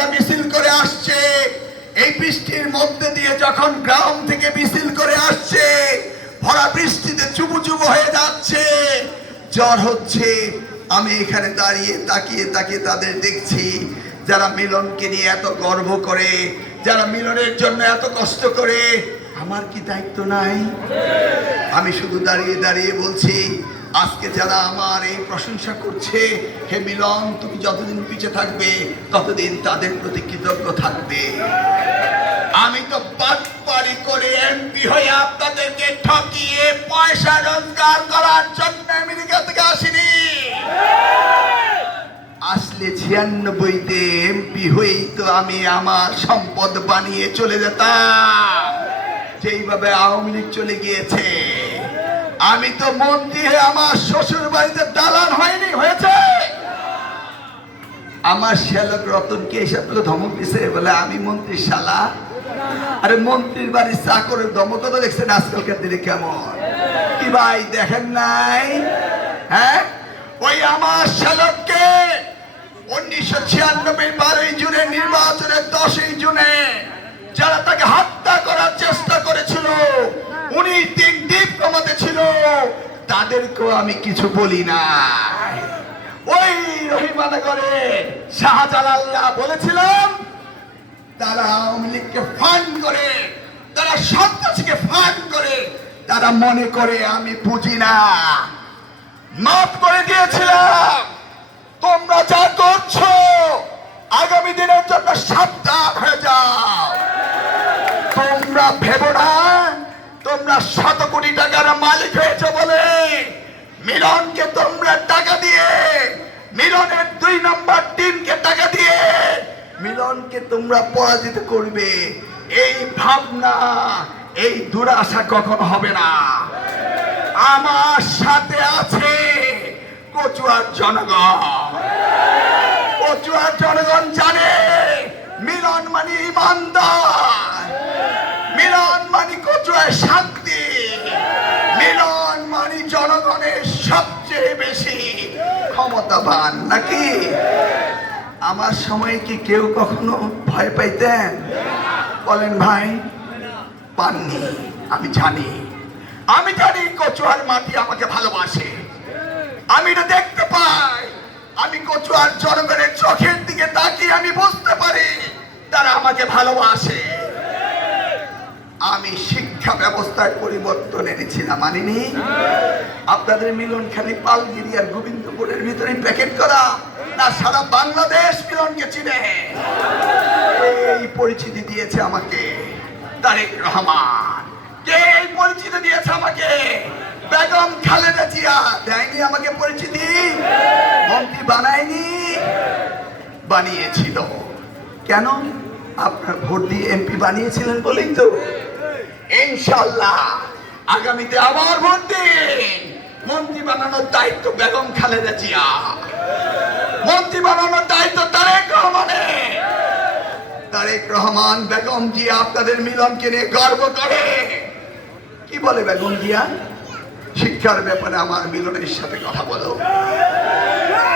যারা মিছিল করে আসছে, এই বৃষ্টির মধ্যে দিয়ে যখন গ্রাম থেকে মিছিল করে আসছে, ভরা বৃষ্টিতে চুবু চুবু হয়ে যাচ্ছে, জ্বর হচ্ছে, আমি এখানে দাঁড়িয়ে তাকিয়ে তাকিয়ে তাদের দেখছি যারা মিলনকে নিয়ে এত গর্ব করে, যারা মিলনের জন্য এত কষ্ট করে। আমার কি দায়িত্ব নাই? আমি শুধু দাঁড়িয়ে দাঁড়িয়ে বলছি, আজকে যারা আমার এই প্রশংসা করছে, হে মিলন, তুমি যতদিন পিছিয়ে থাকবে ততদিন তাদের প্রতি কৃতজ্ঞ থাকবে। আমি তো বাটপারি করে এমপি হয়ে আপনাদেরকে ঠকিয়ে পয়সা রোজগার করার জন্য আমেরিকা থেকে আসিনি। আসলে 96-তে এমপি হয়েই তো আমি আমার সম্পদ বানিয়ে চলে যেতাম, যেইভাবে আওয়ামী লীগ চলে গিয়েছে। আমি তো মন্ত্রী হয়ে আমার শ্বশুর বাড়িতে দালান হয়নি, হয়েছে। আমার শ্যালক রতনকে এসব ধমক দিছে বলে আমি মন্ত্রীর শালা। আরে মন্ত্রীর বাড়ির চাকরের ধমক তো দেখছেন আজকালকার দিনে কেমন? কি ভাই দেখেন নাই? হ্যাঁ, ওই আমার শ্যালককে 1996 12 জুনে নির্বাচনের 10 জুনে যারা তাকে হত্যা করার চেষ্টা করেছিল, উনি 3 দ্বীপ কমাতে ছিল, তাদেরকেও আমি কিছু বলি না। ওই রহিমানগরে শাহজালাল্লাহ বলেছিলাম তারা আওয়ামী লীগকে ফান্ড করে, তারা সন্ত্রাসীকে ফান্ড করে, তারা মনে করে আমি বুঝি না। মাফ করে দিয়েছিলাম। তোমরা যা করছো আগামী দিনের জন্য সাবধান হয়ে যাও। তোমরা ভেবো না তোমরা 100 কোটি টাকার মালিক হয়েছে বলে মিলনকে তোমরা টাকা দিয়ে, মিলনের 2 নম্বর টিমকে টাকা দিয়ে মিলনকে তোমরা পরাজিত করবে, এই ভাবনা, এই দুরাশা কখনো হবে না। আমার সাথে আছে কচুয়ার জনগণ। কচুয়ার জনগণ জানে মিলন মানে ইমানদার, মিলন মানে কচুয়ার শান্তি, মিলন মানে জনগণের সবচেয়ে বেশি ক্ষমতাবান। নাকি আমার সময় কি কেউ কখনো ভয় পাইতেন? বলেন ভাই। পাননি। আমি জানি, আমি জানি কচুয়ার মাটি আমাকে ভালোবাসে। আমি এটা দেখতে পাই। আমি কচুয়ার জনগণের চোখের দিকে তাকিয়ে আমি বুঝতে পারি তারা আমাকে ভালোবাসে। আমি শিক্ষা ব্যবস্থায় পরিবর্তন এনেছিলাম, মানিনি? আপনাদের মিলন খালি পালগিরি আর গোবিন্দপুরের ভিতরে প্যাকেট করা না, সারা বাংলাদেশ মিলনকে চিনে। এই পরিচিতি দিয়েছে আমাকে তারেক রহমান। কে এই পরিচিতি দিয়েছে আমাকে? বেগম খালেদা জিয়া। দেয়নি আমাকে পরিচিতি? মন্ত্রী বানায়নি? বানিয়েছিল। কেন? আপনার ভোট দিয়ে এমপি বানিয়েছিলেন বলেই তো। ইনশাআল্লাহ আগামীতে আবার ভোট দিন। মন্ত্রী বানানোর দায়িত্ব বেগম খালেদা জিয়া, মন্ত্রী বানানোর দায়িত্ব তারেক রহমানের। তারেক রহমান, বেগম জিয়া আপনাদের মিলনকে নিয়ে গর্ব করে। কি বলে বেগম জিয়া? শিক্ষার ব্যাপারে আমার মিলনের সাথে কথা বলো।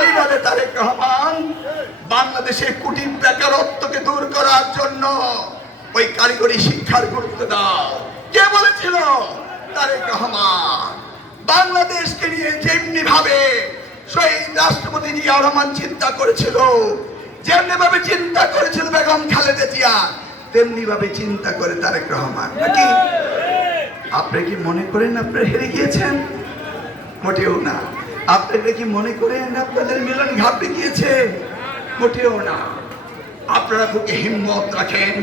কি বলে তারেক রহমান? বাংলাদেশের কুটির বেকারত্বকে দূর করার জন্য ওই কারিগরি শিক্ষার গুরুত্ব দাও। কে বলেছিল? তারেক রহমান। বাংলাদেশকে নিয়ে যেমনি ভাবে শহীদ রাষ্ট্রপতি জিয়া রহমান চিন্তা করেছিল, যেমনি ভাবে চিন্তা করেছিল বেগম খালেদা জিয়া, তেমনি ভাবে চিন্তা করে তারেক রহমান। নাকি আপনি কি মনে করেন আপনারা হেরে গিয়েছেন? মোটেও না। আপনারা কি মনে করেন আপনাদের মিলন ঘাবড়ে গিয়েছে? মোটেও না। আপনারা বুকে হিম্মত রাখেন,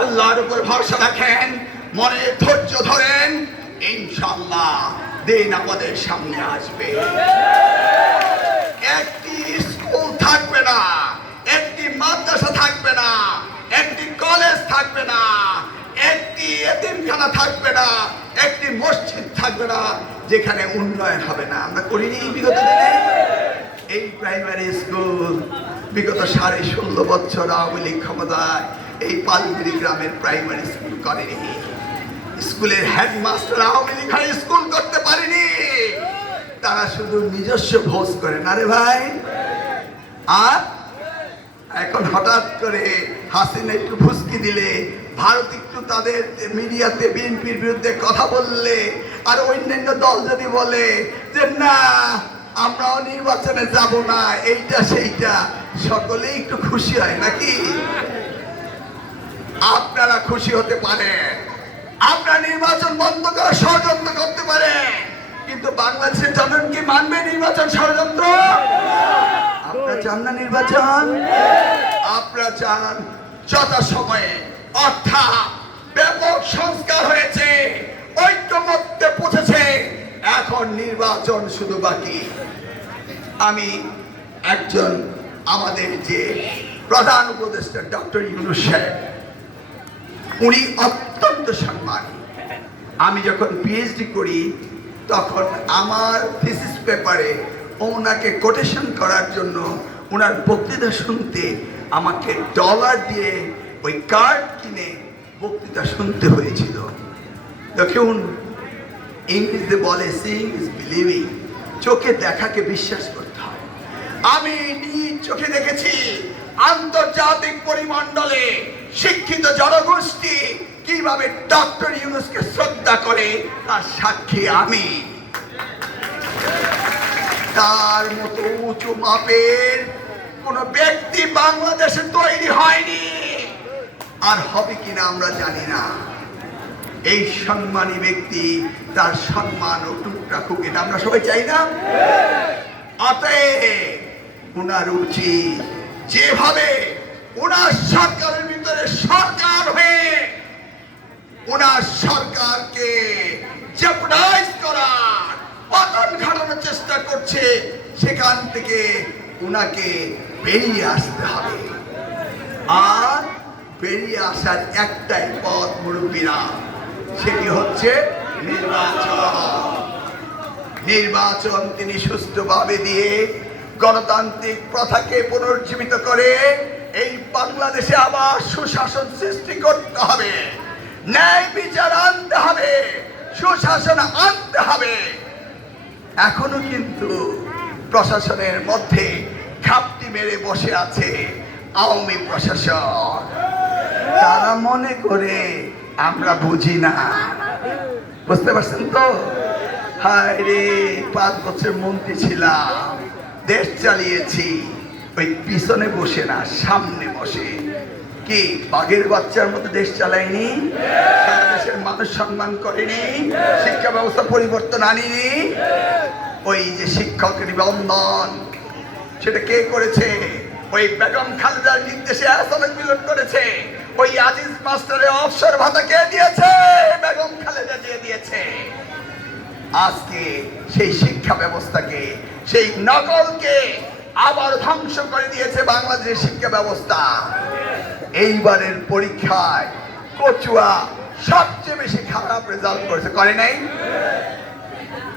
আল্লাহর উপর ভরসা রাখেন, মনে ধৈর্য ধরেন। ইনশাআল্লাহ দিন আমাদের সামনে আসবে। একটি স্কুল থাকবে না, একটি মাদ্রাসা থাকবে না, একটি কলেজ থাকবে না, একটি এতিমখানা থাকবে না, একটি মসজিদ থাকবে না যেখানে উন্নয়ন হবে না। আমরা করিনি বিগত দিনে? এই প্রাইমারি স্কুল বিগত 16.5 বছর আওয়ামী লীগ ক্ষমতায় এই পালগিরি গ্রামের প্রাইমারি স্কুল করেনি। স্কুলের headmaster Awami League high school করতে পারেনি। তারা শুধু নিজস্ব ভোজ করে না রে ভাই। আর এখন হঠাৎ করে হাসিনা একটু ফুসকি দিলে, ভারত একটু তাদের মিডিয়াতে বিএনপির বিরুদ্ধে কথা বললে, আর অন্যান্য দল যদি বলে যে না আমরাও নির্বাচনে যাব না, এইটা সেইটা, সকলেই একটু খুশি হয় নাকি? আপনারা খুশি হতে পারেন, আপনারা নির্বাচন বন্ধ করার ষড়যন্ত্র করতে পারেন, কিন্তু বাংলাদেশের জনগণ কি মানবে নির্বাচন ষড়যন্ত্র? আপনারা চান না নির্বাচন? আপনারা চান যথাসময়ে, অর্থাৎ ব্যাপক সংস্কার হয়েছে, ঐক্যমত্যে পৌঁছেছে, এখন নির্বাচন শুধু বাকি। আমি একজন আমাদের যে প্রধান উপদেষ্টা ডক্টর ইউনূস সাহেব, উনি অত্যন্ত সম্মানী। আমি যখন পিএইচডি করি তখন আমার থিসিস পেপারে ওনাকে কোটেশন করার জন্য ওনার বক্তৃতা শুনতে আমাকে ডলার দিয়ে ওই কার্ড কিনে বক্তৃতা শুনতে হয়েছিল। দেখুন, ইংরেজিতে বলে সিইং ইজ বিলিভিং, চোখে দেখাকে বিশ্বাস করতে হয়। আমি নিজ চোখে দেখেছি আন্তর্জাতিক পরিমণ্ডলে শিক্ষিত জনগোষ্ঠী কিভাবে ডক্টর ইউনূসকে শ্রদ্ধা করে, তার সাক্ষী আমি। তার মতো উঁচু মাপের কোন ব্যক্তি বাংলাদেশে তৈরি হয়নি, আর হবে কিনা আমরা জানি না। এই সম্মানী ব্যক্তি, তার সম্মান অটুট রাখুক, এটা আমরা সবাই চাই না? অতএব ওনার উচিত যেভাবে ওনার সরকারের ভিতরে সরকার হয়ে ওনার সরকারকে জেপটাইজ করার, পতন ঘটানোর চেষ্টা করছে, সেখান থেকে ওনাকে বেরিয়ে আসতে হবে। আর বেরিয়ে আসার একটাই পথ মুরব্বীরা, সেটি হচ্ছে নির্বাচন। নির্বাচন তিনি সুষ্ঠুভাবে দিয়ে গণতান্ত্রিক প্রথাকে পুনর্জীবিত করে এই বাংলাদেশে আবার সুশাসন সৃষ্টি করতে হবে, ন্যায় বিচার আনতে হবে, সুশাসন আনতে হবে। এখনো কিন্তু প্রশাসনের মধ্যে ঘাপটি মেরে বসে আছে আওয়ামী প্রশাসন। তারা মনে করে আমরা বুঝি না। বুঝতে পারছেন তো? হায় রে, 5 বছর মন্ত্রী ছিলাম, দেশ চালিয়েছি, ওই পিছনে বসে না, সামনে বসে। কি বাঘের বাচ্চার মতো দেশ চালাইনি? সারা দেশের মানুষ সম্মান করেনি? শিক্ষা ব্যবস্থা পরিবর্তন আনিনি? ওই যে শিক্ষক নিবন্ধন, সেটা কে করেছে? ওই বেগম খালেদার নির্দেশে আসামের মিলন করেছে। ওই আজিজ মাস্টারের অবসর ভাতা কে দিয়েছে? বেগম খালেদা দিয়ে দিয়েছে। আজকে সেই শিক্ষা ব্যবস্থাকে, সেই নকলকে আবার ধ্বংস করে দিয়েছে বাংলাদেশের শিক্ষা ব্যবস্থা। এইবারের পরীক্ষায় কচুয়া সবচেয়ে বেশি খারাপ রেজাল্ট করেছে, করে নাই?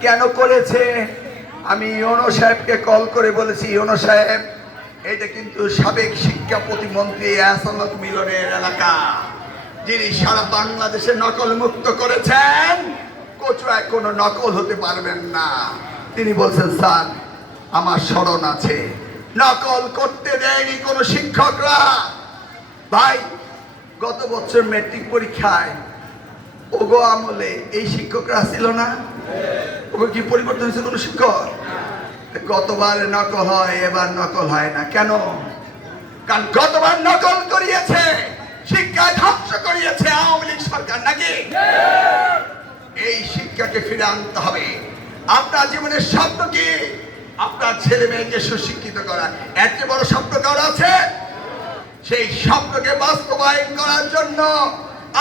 কেন করেছে? আমি ইউনূস সাহেবকে কল করে বলেছি, ইউনূস সাহেব, এটা কিন্তু সাবেক শিক্ষা প্রতিমন্ত্রী আসামত মিলনের এলাকা, যিনি সারা বাংলাদেশে নকল মুক্ত করেছেন। কচুয়ায় কোনো নকল হতে পারবেন না। তিনি বলছেন, স্যার আমার স্মরণ আছে, নকল করতে দেয়নি কোনো শিক্ষকরা। ভাই, গত বছর ম্যাট্রিক পরীক্ষায় ওগো আমলে এই শিক্ষকরা ছিল না? ওগো কি পরিবর্তন হয়েছে কোনো শিক্ষক? গতবার নকল হয়, এবার নকল হয় না কেন? কারণ গতবার নকল করিয়েছে, শিক্ষায় ধ্বংস করিয়েছে আওয়ামী লীগ সরকার, নাকি? এই শিক্ষাকে ফিরে আনতে হবে। আপনার জীবনের স্বপ্ন কি? আপনার ছেলে মেয়েকে সুশিক্ষিত করা। এর চেয়ে বড় স্বপ্ন কার আছে? সেই স্বপ্নকে বাস্তবায়ন করার জন্য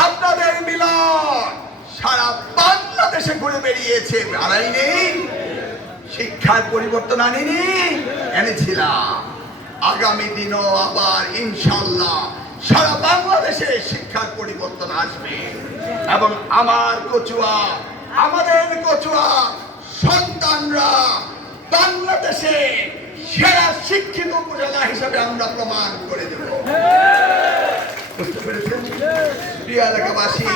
আপনাদের মিলন সারা বাংলাদেশে ঘুরে বেরিয়েছে। আনাইনি? শিক্ষার পরিবর্তন আনিনি? এনেছিলাম। আগামী দিনও আবার ইনশাল্লাহ সারা বাংলাদেশে শিক্ষার পরিবর্তন আসবে, এবং আমার কচুয়া, আমাদের কচুয়া সন্তানরা বাংলাদেশে সেরা শিক্ষিত উপজেলা হিসেবে আমরা প্রমাণ করে দেব। বুঝতে পেরেছেন? প্রিয় এলাকাবাসী,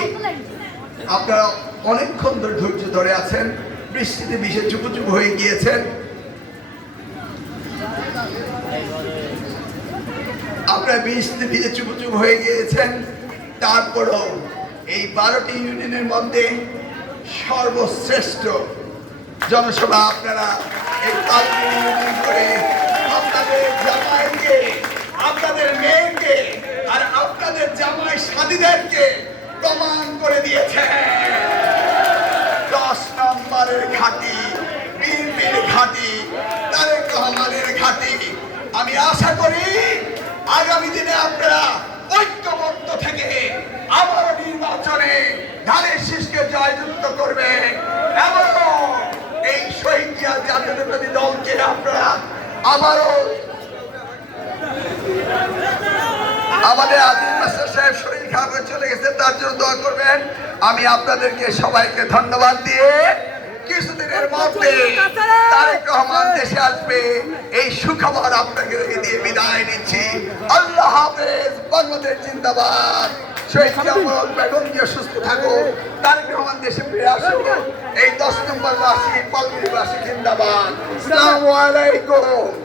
আপনারা অনেকক্ষণ ধরে ধৈর্য ধরে আছেন, বৃষ্টিতে ভিজে চুপচুপ হয়ে গিয়েছেন। আপনারা 20 দিয়ে চুপ হয়ে গিয়েছেন, তারপরও এই 12টি ইউনিয়নের মধ্যে সর্বশ্রেষ্ঠ জনসভা আপনারা এই পালগুড়ি ইউনিয়ন করে আপনাদের জামাইকে, আপনাদের মেয়েকে আর আপনাদের জামাই সাথীদেরকে প্রমাণ করে দিয়েছে। 10 নম্বরের ঘাঁটি, বিএনপির ঘাঁটি, তারেক রহমানের ঘাঁটি। আমি আশা করি আগামী দিনে আপনারা ঐক্যবদ্ধ থেকে আবারও নির্বাচনে ধানের শীষকে জয়যুক্ত করবে এবং এই শহীদ জিয়া জাতীয়তাবাদী দলকে আপনারা আবারও, আমাদের আজিজ মাস্টার সাহেব শরীর খারাপ হয়ে চলে গেছে, তার জন্য দোয়া করবেন। আমি আপনাদেরকে সবাইকে ধন্যবাদ দিয়ে কিছুদিনের মধ্যে তারেক রহমান দেশে আসবে এই সুখবর আপনাকে দিয়ে বিদায় নিচ্ছি। আল্লাহ হাফেজ। বাংলাদেশ জিন্দাবাদ। শহীদ জিয়াউর বেগম জিয়া সুস্থ থাকো, তারেক রহমান দেশে ফিরে আসো। এই 10 নম্বর বাসী, পালগুড়ি বাসী জিন্দাবাদ। আসসালামু আলাইকুম।